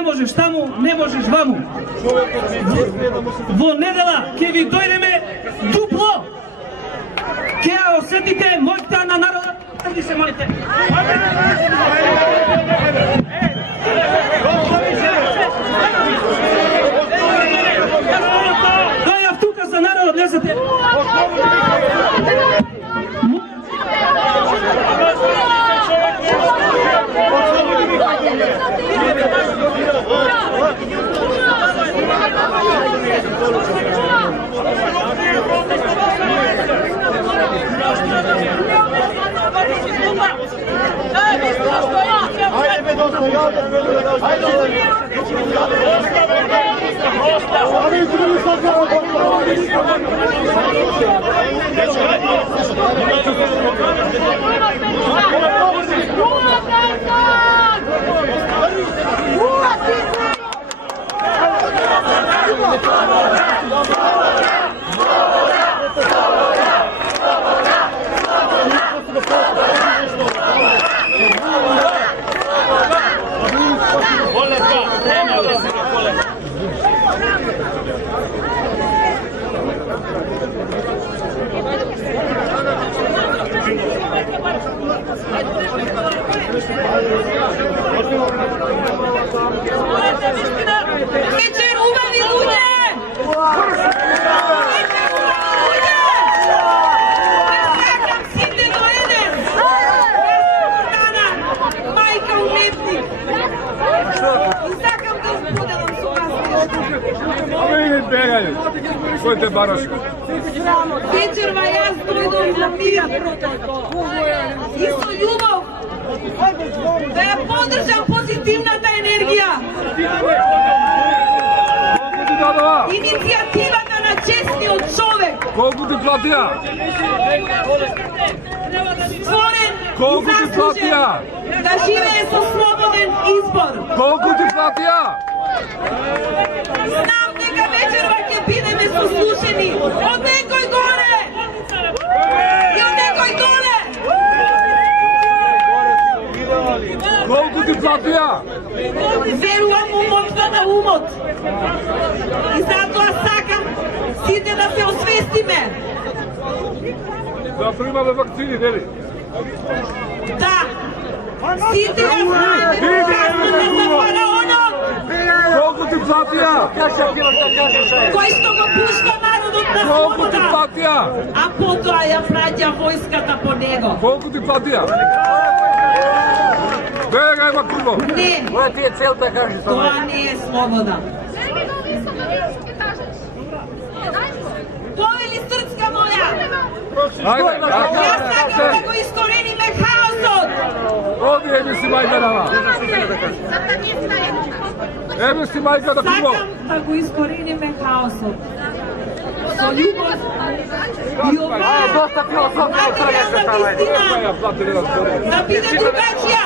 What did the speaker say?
не можеш таму, не можеш ваму. Во недела ќе ви дојдеме дупло. Ќе ја осетите моќта на народот. Овде се моите. Дојав тука за народот, лезете. Вечерувани луѓе! Сакам сите до еден! Дана, мајка уметник! И сакам да споделам со вас нешто. Кој те бараш? Вечерва јас дојдов за мир и со љубов да ја поддржам позитивната енергија. Колку ти дадова? Иницијативата на честниот човек. Колку ти платија? Створен Колку и ти заслужен платија? да живее со слободен избор. Колку ти платија? Знам дека вечерва ќе бидеме сослушени од некој горе и од некој доле. Колку ти платија? Верувам у моќта на умот. И затоа сакам сите да се освестиме. Да примаме вакцини, дели? Да, сите ја знаеме казната за фараонот, Колку ти платија? кој што го пушта народот на Колку ти слобода, платија? а потоа ја праќа војската по него. Колку ти платија? Бегај вакуво! Не, Која ти е целта, кажи тоа? тоа не е слобода. Повели српска моја, Ајде, јас сакам да го искорениме хаосот. Оди, еби си мајка дава! Еби си мајка да куво! Сакам да го искорениме хаосот. Со љубов и оваа Доста философија материјална вистина Ја плати да да биде другачија.